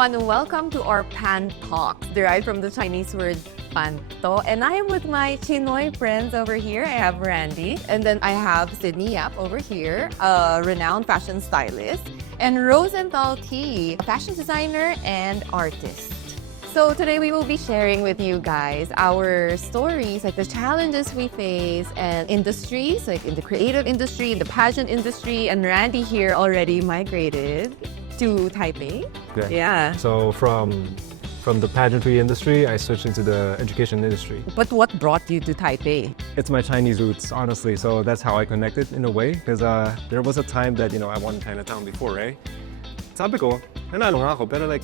everyone, welcome to our Pan Talk, derived from the Chinese word panto. And I am with my Chinoy friends over here. I have Randy, and then I have Sidney Yap over here, a renowned fashion stylist, and Rosenthal Tee, a fashion designer and artist. So today we will be sharing with you guys our stories, like the challenges we face and industries, like in the creative industry, in the pageant industry, and Randy here already migrated to Taipei. Yeah. So from the pageantry industry, I switched into the education industry. But what brought you to Taipei? It's my Chinese roots, honestly. So that's how I connected in a way. Because there was a time that, I won Chinatown before, right? Sabi ko, nanalo nga ako, pero like,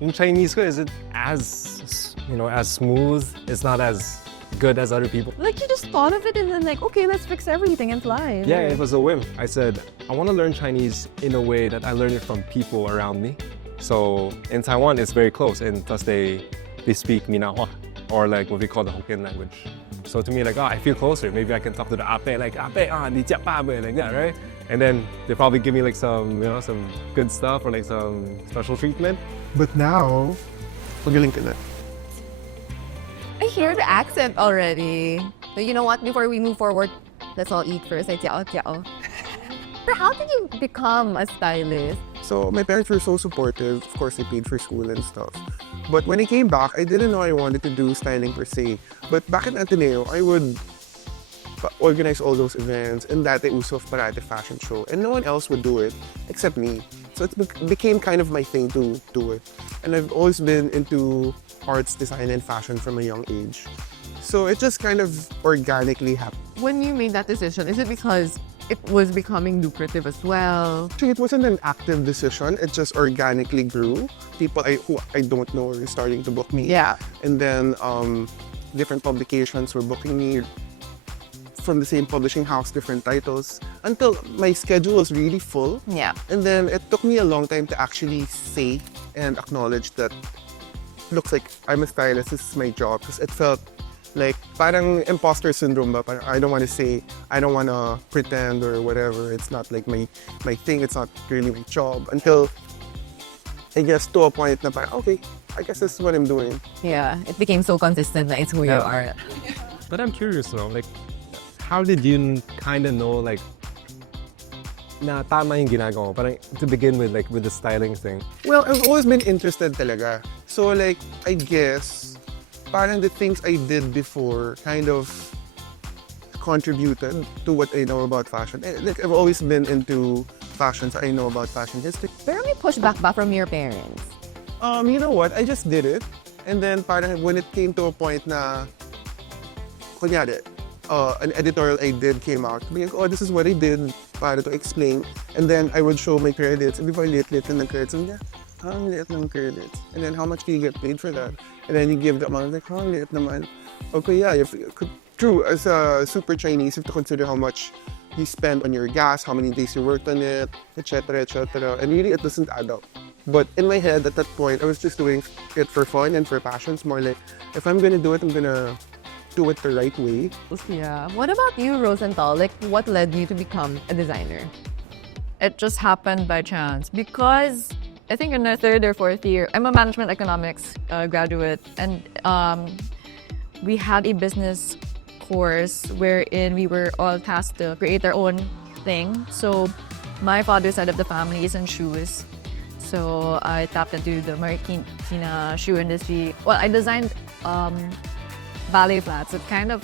yung Chinese ko isn't as, as smooth. It's not as good as other people. Like you just thought of it and then like, okay, let's fix everything and fly. Yeah, it was a whim. I said, I want to learn Chinese in a way that I learn it from people around me. So in Taiwan, it's very close, and thus they speak Minahua, or like what we call the Hokkien language. So to me, like, I feel closer. Maybe I can talk to the ape, like, ape, ni jia pa be, like that, right? And then they probably give me like some, some good stuff or like some special treatment. But now, magaling ka na. I hear the accent already. But you know what? Before we move forward, let's all eat first. Like, jiao, jiao. How did you become a stylist? So my parents were so supportive. Of course, they paid for school and stuff. But when I came back, I didn't know I wanted to do styling per se. But back in Ateneo, I would organize all those events, and dati uso parate fashion show, and no one else would do it except me. So it became kind of my thing to do it. And I've always been into arts, design, and fashion from a young age. So it just kind of organically happened. When you made that decision, is it because it was becoming lucrative as well? Actually, it wasn't an active decision. It just organically grew. People who I don't know were starting to book me. Yeah. And then different publications were booking me from the same publishing house, different titles, until my schedule was really full. Yeah. And then it took me a long time to actually say and acknowledge that looks like I'm a stylist, this is my job. Because it felt like parang imposter syndrome ba? Parang I don't want to say, I don't want to pretend or whatever. It's not like my thing, it's not really my job. Until I guess to a point na parang, okay, I guess this is what I'm doing. Yeah, it became so consistent that it's who you are. But I'm curious though, like, how did you kind of know, like, na tama yung ginagawa mo? Parang to begin with, like, with the styling thing. Well, I've always been interested talaga. So like, I guess, parang the things I did before kind of contributed to what I know about fashion. Like, I've always been into fashion, so I know about fashion history. Pero may pushback ba from your parents? You know what? I just did it. And then parang when it came to a point na, kunyari, an editorial I did came out. Being, oh, this is what I did para to explain. And then I would show my credits. And before liit ng credits, and ang liit ng credits. And then how much do you get paid for that? And then you give the amount, like, ang liit naman. Okay, yeah, true, as a super Chinese, you have to consider how much you spend on your gas, how many days you worked on it, etc., etc. And really, it doesn't add up. But in my head, at that point, I was just doing it for fun and for passion. It's more like, if I'm gonna do it, I'm gonna do it the right way. Yeah. What about you, Rosenthal? Like, what led you to become a designer? It just happened by chance because I think in the third or fourth year, I'm a management economics graduate, and we had a business course wherein we were all tasked to create our own thing. So my father's side of the family is in shoes. So I tapped into the Marikina shoe industry. Well, I designed ballet flats. It kind of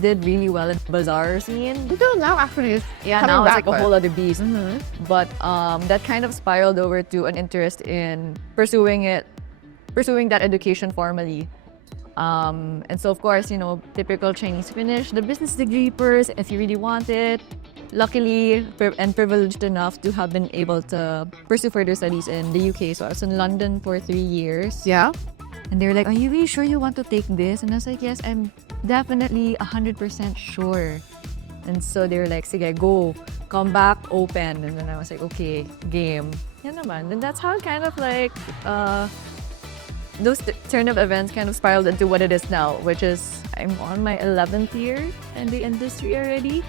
did really well in the bazaar scene. Until now, actually, it's now it's like a whole other beast. Mm-hmm. But that kind of spiraled over to an interest in pursuing that education formally. And so, of course, typical Chinese finish, the business degree first, if you really want it. Luckily and privileged enough to have been able to pursue further studies in the UK. So I was in London for 3 years. Yeah. And they were like, are you really sure you want to take this? And I was like, yes, I'm definitely 100% sure. And so they were like, sige, go, come back, open. And then I was like, okay, game. Yan naman. And that's how it kind of like, those turn of events kind of spiraled into what it is now, which is I'm on my 11th year in the industry already.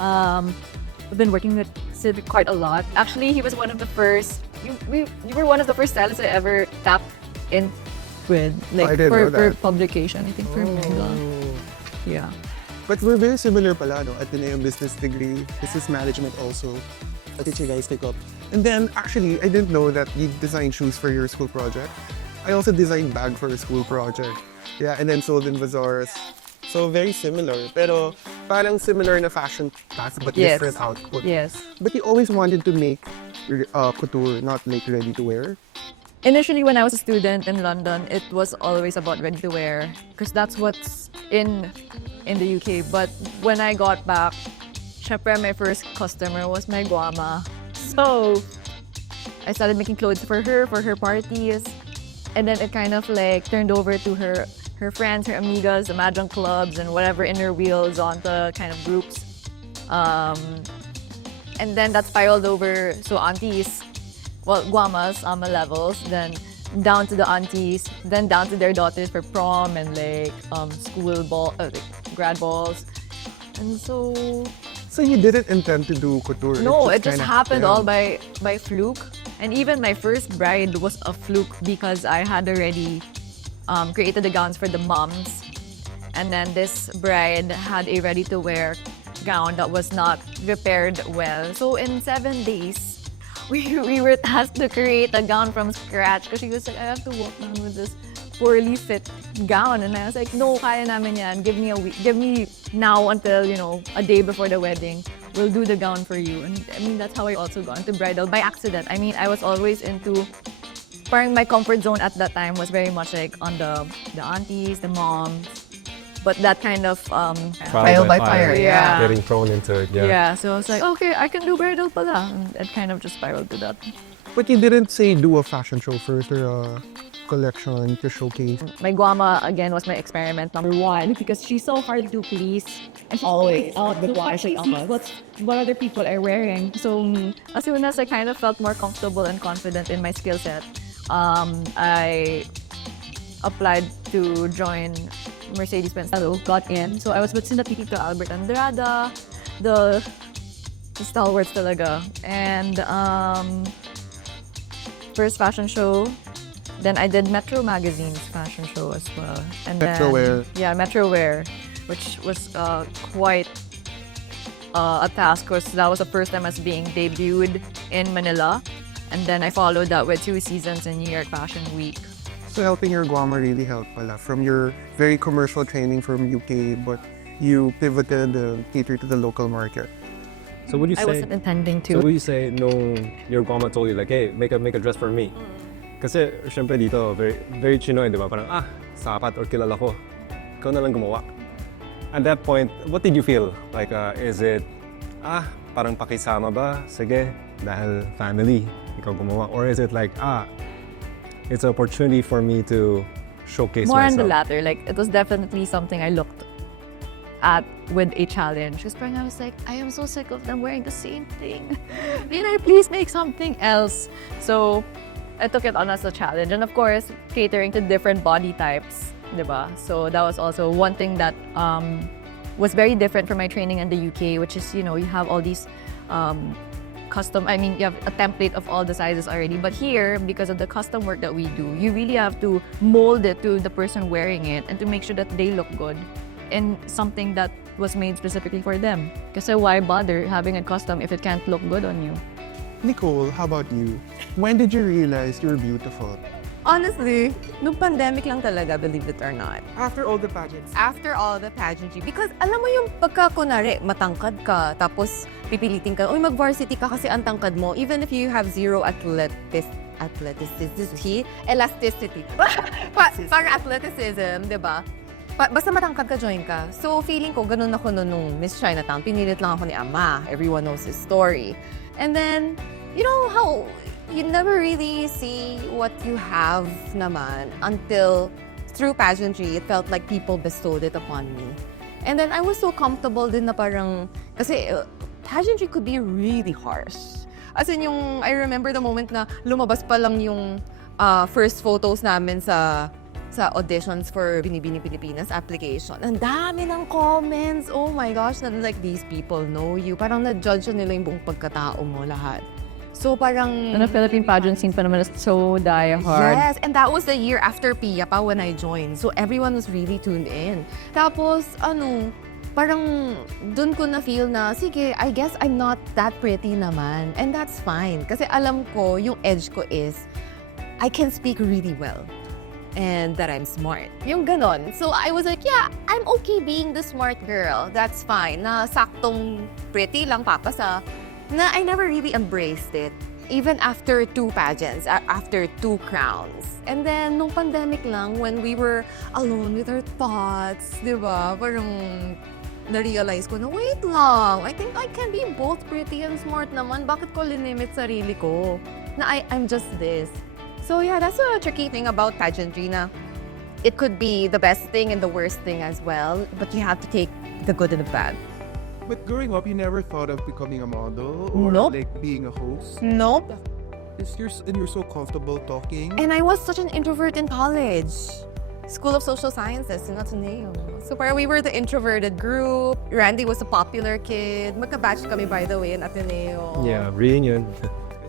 I've been working with Sid quite a lot. Actually, he was one of the first you were one of the first stylists I ever tapped in with, I like didn't know for that. publication. I think for Mega. Yeah. But we're very similar pala, no? Ateneo business degree, business management also. What did you guys take up? And then, actually, I didn't know that you designed shoes for your school project. I also designed bag for a school project. Yeah, and then sold in bazaars. So, very similar. Pero, parang similar na fashion class, but Yes. different output. Yes. But you always wanted to make couture, not make ready to wear. Initially, when I was a student in London, it was always about ready to wear because that's what's in the UK. But when I got back, syempre, my first customer was my guama. So I started making clothes for her parties, and then it kind of like turned over to her friends, her amigas, the mahjong clubs, and whatever inner wheels on the kind of groups. And then that spiraled over, so aunties, well, guamas, ama levels, then down to the aunties, then down to their daughters for prom and like school ball, like grad balls. And so, So you didn't intend to do couture? no, it just kinda happened all happened. by fluke. And even my first bride was a fluke because I had already created the gowns for the moms. And then this bride had a ready-to-wear gown that was not repaired well. So in 7 days, we were tasked to create a gown from scratch because she was like, I have to walk down with this poorly fit gown. And I was like, no, kaya namin yan. Give me a week. Give me now until, a day before the wedding. We'll do the gown for you. And I mean, that's how I also got into bridal by accident. I mean, I was always into, parang my comfort zone at that time was very much like on the aunties, the moms. But that kind of Trial by fire, yeah. Getting thrown into it, yeah. yeah, so I was like, okay, I can do bridal pala. And it kind of just spiraled to that. But you didn't say do a fashion show first or a collection to showcase. My guama, again, was my experiment number one because she's so hard to please. And she's always out with what she sees, what other people are wearing. So as soon as I kind of felt more comfortable and confident in my skill set, I applied to join Mercedes-Benz. Got in. So I was with Sina Tito Albert Andrada, the stalwarts talaga. And first fashion show, then I did Metro Magazine's fashion show as well. And Metro Wear. Yeah, Metro Wear, which was quite a task because that was the first time I was being debuted in Manila. And then I followed that with 2 seasons in New York Fashion Week. So helping your guama really helped pala from your very commercial training from UK, but you pivoted to cater to the local market. So would you I say? wasn't intending to. So would you say no? Your guama told you like, hey, make a dress for me. Kasi syempre dito very Chinoy, di ba? Parang sapat or kilala ko. Ikaw na lang gumawa. At that point, what did you feel? Like, is it parang pakisama ba? Sige, dahil family, ikaw gumawa. Or is it like it's an opportunity for me to showcase More on myself? the latter. Like, it was definitely something I looked at with a challenge. Because I was like, I am so sick of them wearing the same thing. Can I please make something else? So I took it on as a challenge. And of course, catering to different body types, diba? So that was also one thing that was very different from my training in the UK, which is, you have all these custom, you have a template of all the sizes already. But here, because of the custom work that we do, you really have to mold it to the person wearing it and to make sure that they look good in something that was made specifically for them. Kasi why bother having a custom if it can't look good on you? Nicole, how about you? When did you realize you're beautiful? Honestly, nung pandemic lang talaga, believe it or not. After all the pageants. After all the pageantry. Because alam mo yung pagka, kunwari, matangkad ka, tapos pipilitin ka, uy, mag-varsity ka kasi ang tangkad mo, even if you have zero elasticity. Parang athleticism, di ba? Basta matangkad ka, join ka. So, feeling ko, ganun ako nung Miss Chinatown. Pinilit lang ako ni Ama. Everyone knows his story. And then, you know how you never really see what you have naman until through pageantry, it felt like people bestowed it upon me. And then I was so comfortable din na parang, kasi pageantry could be really harsh. As in I remember the moment na lumabas pa lang yung first photos namin sa auditions for Binibini Pilipinas application. Ang dami ng comments. Oh my gosh, na like these people know you. Parang na-judge nila yung buong pagkatao mo lahat. So parang... And the Philippine pageant scene pa naman is so die-hard. Yes, and that was the year after Pia pa when I joined. So everyone was really tuned in. Tapos, parang dun ko na feel na, sige, I guess I'm not that pretty naman. And that's fine. Kasi alam ko, yung edge ko is, I can speak really well. And that I'm smart. Yung ganon. So I was like, yeah, I'm okay being the smart girl. That's fine. Na saktong pretty lang papasa. Na I never really embraced it. Even after 2 pageants, after 2 crowns. And then, nung pandemic lang, when we were alone with our thoughts, di ba? Parang na-realize ko na, wait lang, I think I can be both pretty and smart naman. Bakit ko linimit sarili ko? Na I'm just this. So yeah, that's a tricky thing about pageantry na it could be the best thing and the worst thing as well, but you have to take the good and the bad. But growing up, you never thought of becoming a model or Nope. like being a host? Nope. And you're so comfortable talking. And I was such an introvert in college. School of Social Sciences in Ateneo. So parang we were the introverted group. Randy was a popular kid. Magka-batch kami, by the way, in Ateneo. Yeah, reunion.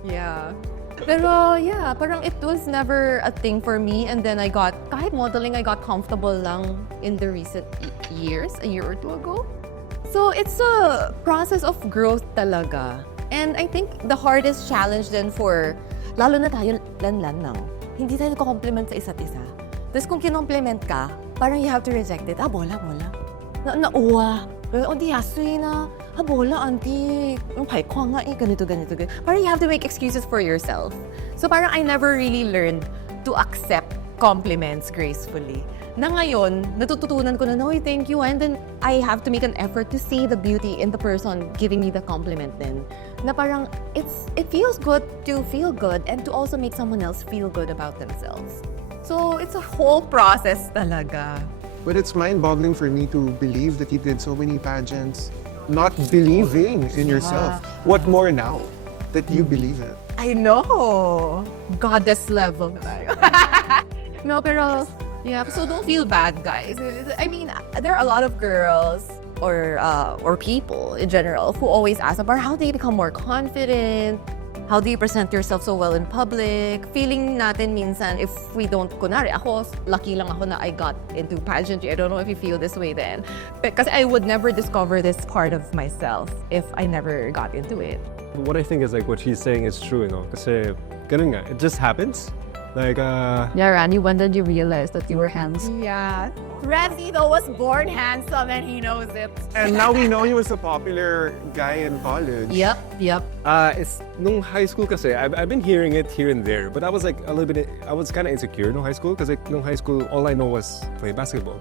Yeah. Pero yeah, parang it was never a thing for me. And then kahit modeling, I got comfortable lang in the recent years, a year or 2 ago. So it's a process of growth talaga. And I think the hardest challenge then lalo na tayo lanlang, hindi tayo compliment sa isa't isa. Tapos kung kinompliment ka, parang you have to reject it. Bola. Nauwa. O di asoy na. Bola, auntie. Yung pai ko nga ganito. Parang you have to make excuses for yourself. So parang I never really learned to accept compliments gracefully. Na ngayon, natututunan ko na, no, thank you. And then, I have to make an effort to see the beauty in the person giving me the compliment then. Na parang, it feels good to feel good and to also make someone else feel good about themselves. So, it's a whole process talaga. But it's mind-boggling for me to believe that you did so many pageants, not believing in yourself. What more now that you believe it? I know! Goddess level tayo. No, pero... Yeah, so don't feel bad, guys. I mean, there are a lot of girls or people in general who always ask about how do you become more confident? How do you present yourself so well in public? Feeling natin minsan if we don't, kunwari ako, lucky lang ako na I got into pageantry. I don't know if you feel this way then. Because I would never discover this part of myself if I never got into it. What I think is like what she's saying is true, kasi ganun nga, it just happens. Like, Yeah, Randy, when did you realize that you were handsome? Yeah. Randy, though, was born handsome and he knows it. And now we know he was a popular guy in college. Yep. it's nung high school kasi, I've been hearing it here and there, but I was like a little bit, I was kind of insecure nung high school because like nung high school, all I know was play basketball,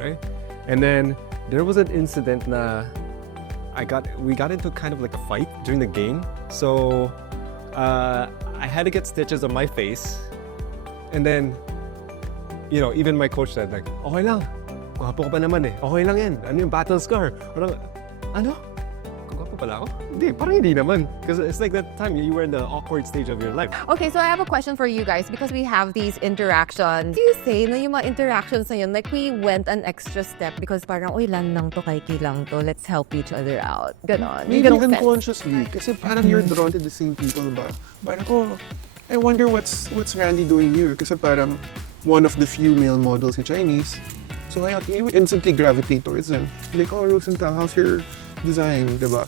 right? And then there was an incident na we got into kind of like a fight during the game. So I had to get stitches on my face. And then, even my coach said like, okay lang. Gwapo ka pa naman eh. Okay lang yan. Ano yung battle scar? Parang, ano? Gwapo pala ako? Parang hindi naman. Because it's like that time you were in the awkward stage of your life. Okay, so I have a question for you guys because we have these interactions. Do you say na yung mga interactions na yun, like we went an extra step because parang, uy, lang to, kaiki lang to, let's help each other out. Ganon. Maybe Ganong sense. unconsciously. Kasi parang you're drawn to the same people ba? Parang, I wonder what's Randy doing here? Kasi parang one of the few male models in Chinese. So you would instantly gravitate towards them. Like, Rosenthal, how's your design? Diba?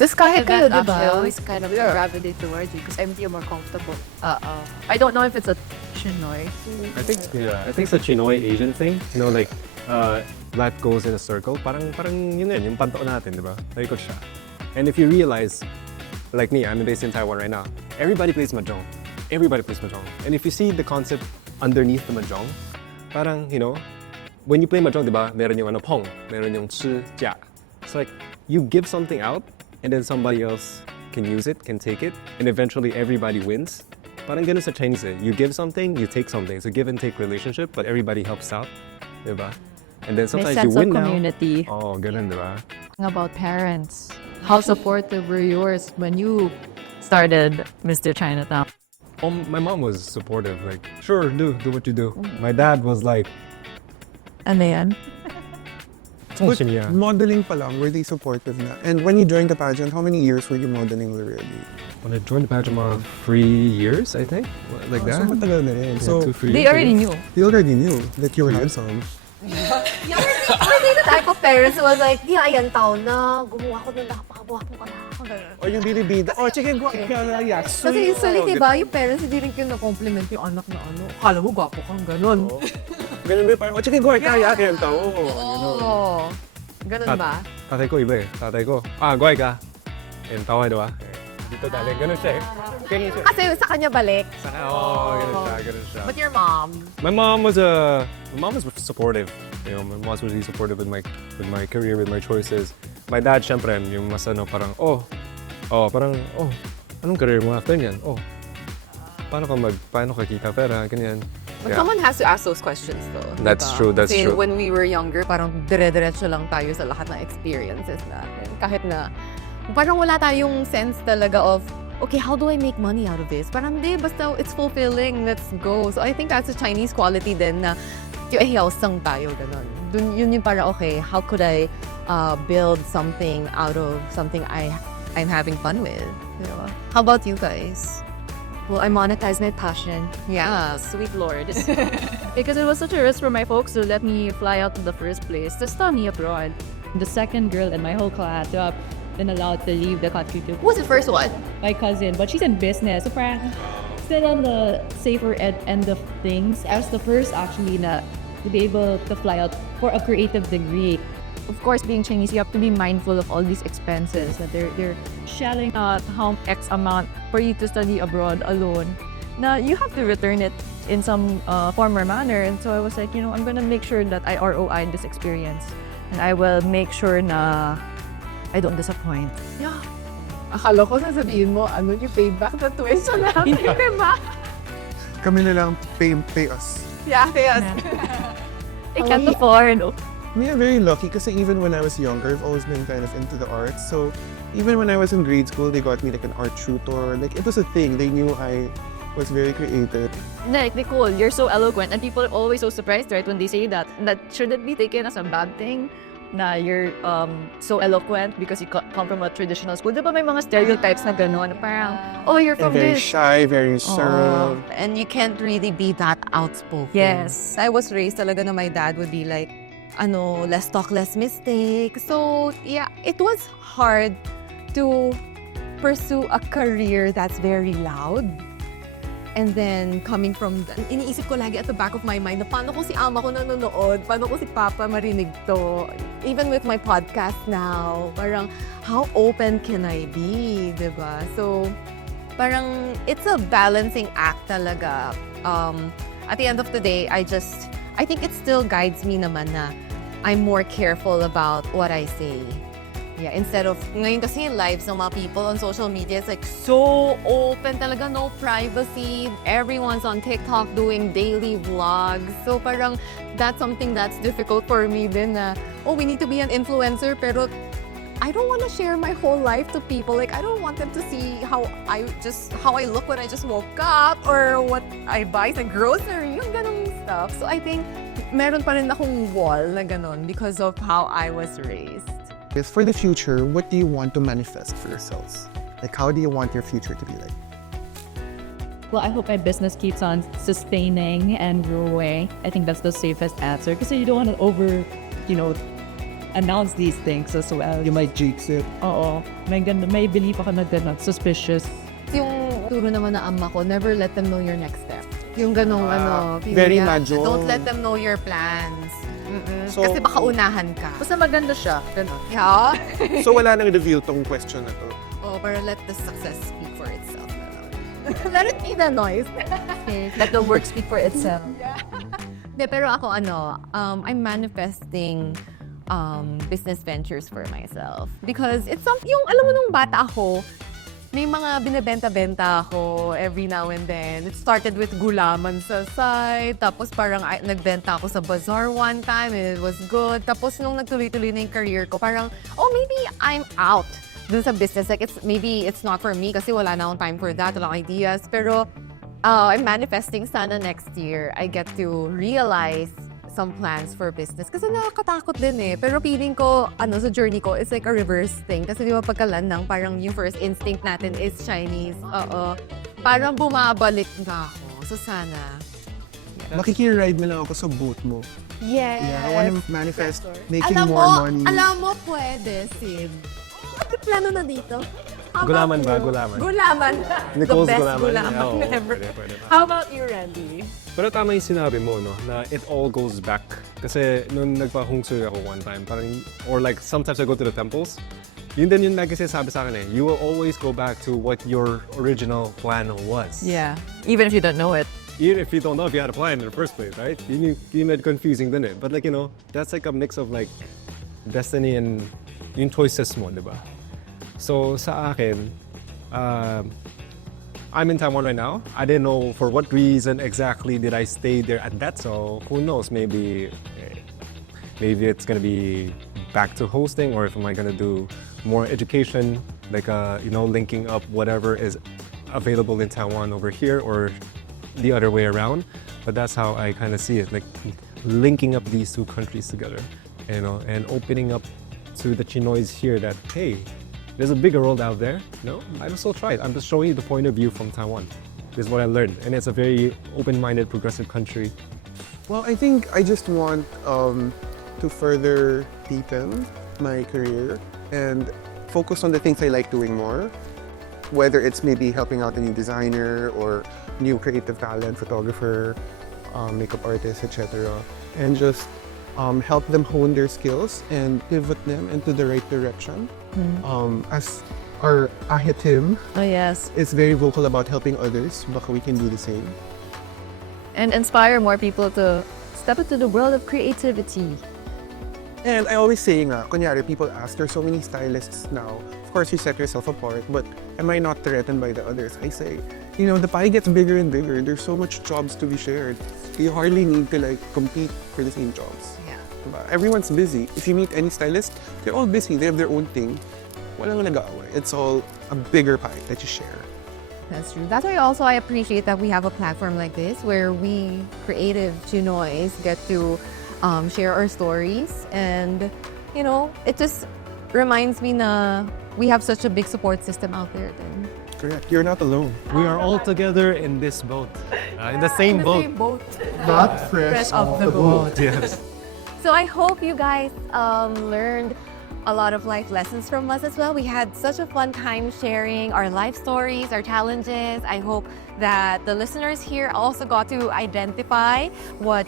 Tapos kahit kayo, I diba? always kind of gravitate towards you because I feel more comfortable. I don't know if it's a Chinoy. I think it's a Chinoy Asian thing. Like, life goes in a circle. Parang yun yung panto natin, diba? Naikot siya. And if you realize, like me, I'm based in Taiwan right now. Everybody plays mahjong. And if you see the concept underneath the mahjong, parang, when you play mahjong, diba, meron yung pong, meron yung chi, jia. It's like, you give something out, and then somebody else can use it, can take it, and eventually everybody wins. Parang ganun sa Chinese eh. You give something, you take something. It's a give and take relationship, but everybody helps out, diba? And then sometimes you sense win of now. community. Oh, ganun, diba? About parents. How supportive were yours when you started Mr. Chinatown? My mom was supportive, like, sure, do what you do. My dad was like, Ano yan? But yeah. modeling pa lang, were they supportive na? And when you joined the pageant, how many years were you modeling already? When I joined the pageant, about 3 years, I think, like So that. matagal na rin. Yeah, So 2-3 They years, I already guess. knew. they already knew that you were handsome. Were they the type of parents who was like, di, ayan taon na, gumawa ko ng napakagwapo ka na. Or yung binibida, oh, chicken guwapo ka na, yes. Kasi usually, di ba, yung parents hindi rin compliment yung anak na ano, kala mo gwapo kang ganon. Ganun ba, parang, oh, chicken guwapo ka, yak yan tao. Oo. Ganun ba? Tatay ko iba eh. Tatay ko, guway ka. Yan, tawag diba? Dito galing, ganun siya eh. Ganun siya. Kasi sa kanya balik. Ganun siya. But your mom? My mom was supportive. You know, my mom was really supportive with my career, with my choices. My dad, syempre, yung mas ano, parang, anong career mo after niyan? Paano ka kita pera, ganyan. But Yeah. someone has to ask those questions though. That's diba? true, that's Kasi true. when we were younger, parang dire-diretso lang tayo sa lahat ng experiences natin. Kahit na, parang wala tayong sense talaga of, okay, how do I make money out of this? Parang di, basta it's fulfilling, let's go. So I think that's a Chinese quality din na, hiyausang tayo, ganon. Yun yung parang, okay, how could I build something out of something I'm having fun with? Diba? How about you guys? Well, I monetized my passion. Yeah. Sweet Lord. Because it was such a risk for my folks to let me fly out to the first place to study abroad. The second girl in my whole class to have been allowed to leave the country to Who was the first one? my cousin, but she's in business. So parang still on the safer end of things. I was the first actually to be able to fly out for a creative degree. Of course, being Chinese, you have to be mindful of all these expenses that they're shelling out how X amount for you to study abroad alone. Now, you have to return it in some form or manner. And so I was like, I'm gonna make sure that I ROI this experience. And I will make sure na I don't disappoint. Yeah. Akala ko sasabihin mo, ano yung payback na tuition namin, diba? Kami na lang, pay us. Yeah, yes. I can't afford. Me, I'm very lucky kasi even when I was younger, I've always been kind of into the arts. So even when I was in grade school, they got me like an art tutor. Like it was a thing. They knew I was very creative. Like, Nicole, you're so eloquent, and people are always so surprised, right, when they say that. That shouldn't be taken as a bad thing. Na you're so eloquent because you come from a traditional school. Di ba may mga stereotypes na gano'n? Parang, oh, you're And from very this. shy, very reserved. And you can't really be that outspoken. Yes. I was raised talaga na my dad would be like, less talk, less mistake. So, yeah, it was hard to pursue a career that's very loud. And then, coming from, iniisip ko lagi at the back of my mind na paano ko si ama ko nanonood, paano ko si papa marinig to. Even with my podcast now, parang, how open can I be, diba? So, parang, it's a balancing act talaga. At the end of the day, I think it still guides me naman na I'm more careful about what I say. Yeah, instead of, ngayon kasi yung lives ng mga people on social media, it's like so open talaga, no privacy. Everyone's on TikTok doing daily vlogs. So parang, that's something that's difficult for me din na, we need to be an influencer, pero I don't want to share my whole life to people. Like, I don't want them to see how I look when I just woke up or what I buy sa grocery, yung ganong stuff. So I think, meron pa rin akong wall na ganon because of how I was raised. For the future, what do you want to manifest for yourselves? Like, how do you want your future to be like? Well, I hope my business keeps on sustaining and growing. I think that's the safest answer because you don't want to announce these things as well. You might jinx it. Oo. May belief ako na ganun. Suspicious. Yung turo naman na ama ko, never let them know your next step. Yung ganong Very yeah, majo. don't let them know your plans. So, Kasi baka unahan ka. Basta maganda siya. Ganun. Yeah. so wala nang reveal tong question na to. Pero let the success speak for itself. Let it be the noise. Let the work speak for itself. De, pero ako I'm manifesting business ventures for myself. Because it's something, yung alam mo nung bata ako, may mga binibenta-benta ako every now and then. It started with gulaman sa side, tapos parang nagbenta ako sa bazaar one time and it was good. Tapos nung nagtuloy-tuloy na yung career ko, parang, maybe I'm out dun sa business. Like, maybe it's not for me kasi wala na akong time for that, walang ideas. Pero I'm manifesting sana next year I get to realize some plans for business. Kasi nakakatakot din eh. Pero feeling ko, sa journey ko, it's like a reverse thing. Kasi di ba pagkalandang, parang yung first instinct natin is Chinese. Oo. Parang bumabalik na ako. So sana. Makikiride na lang ako sa boat mo. Yes. Yeah, I want to manifest making Alam more mo, money. alam mo, pwede, Sid. May plano na dito. How Gulaman about ba? you? Gulaman. Gulaman. Nicole's The best gulaman. gulaman Oo, ever. pwede pa. How about you, Randy? Pero tama yung sinabi mo, no, na it all goes back. Kasi nung nagpa-hungsuri ako one time, parang, or like sometimes I go to the temples, yun din yung lagi sabi sa akin eh, you will always go back to what your original plan was. Yeah. Even if you don't know it. Even if you don't know if you had a plan in the first place, right? Yun yung confusing din eh. But like, you know, that's like a mix of like destiny and yung choices mo, di ba? So sa akin, I'm in Taiwan right now. I didn't know for what reason exactly did I stay there at that. So who knows? Maybe it's gonna be back to hosting, or if am I gonna do more education, like linking up whatever is available in Taiwan over here, or the other way around. But that's how I kind of see it, like linking up these two countries together, and opening up to the Chinoys here that hey, there's a bigger world out there. No, I will still try it. I'm just showing you the point of view from Taiwan. This is what I learned, and it's a very open-minded, progressive country. Well, I think I just want to further deepen my career and focus on the things I like doing more, whether it's maybe helping out a new designer or new creative talent, photographer, makeup artist, etc. And just help them hone their skills and pivot them into the right direction. As our Ahya Tim Oh, yes. is very vocal about helping others, baka we can do the same. And inspire more people to step into the world of creativity. And I always say nga, kunyari, people ask, there's so many stylists now. Of course, you set yourself apart, but am I not threatened by the others? I say, the pie gets bigger and bigger. There's so much jobs to be shared. You hardly need to compete for the same jobs. Yeah. Diba? Everyone's busy. If you meet any stylist, they're all busy. They have their own thing. Walang nag-aaway. It's all a bigger pie that you share. That's true. That's why also I appreciate that we have a platform like this where we creative Chinoys get to share our stories, and it just reminds me na we have such a big support system out there then. Correct. You're not alone. We are all together in this boat, in the same boat. Not fresh off the boat. Yes. So I hope you guys learned a lot of life lessons from us as well. We had such a fun time sharing our life stories, our challenges. I hope that the listeners here also got to identify what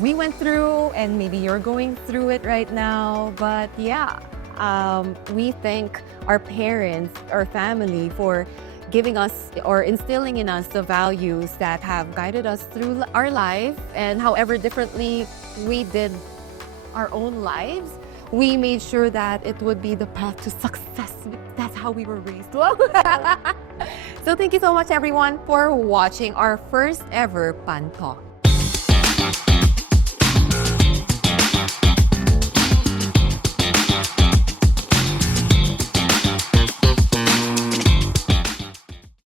we went through, and maybe you're going through it right now. But yeah, we thank our parents, our family, for giving us or instilling in us the values that have guided us through our life, and however differently we did our own lives, we made sure that it would be the path to success. That's how we were raised. So thank you so much, everyone, for watching our first ever Pan Talk.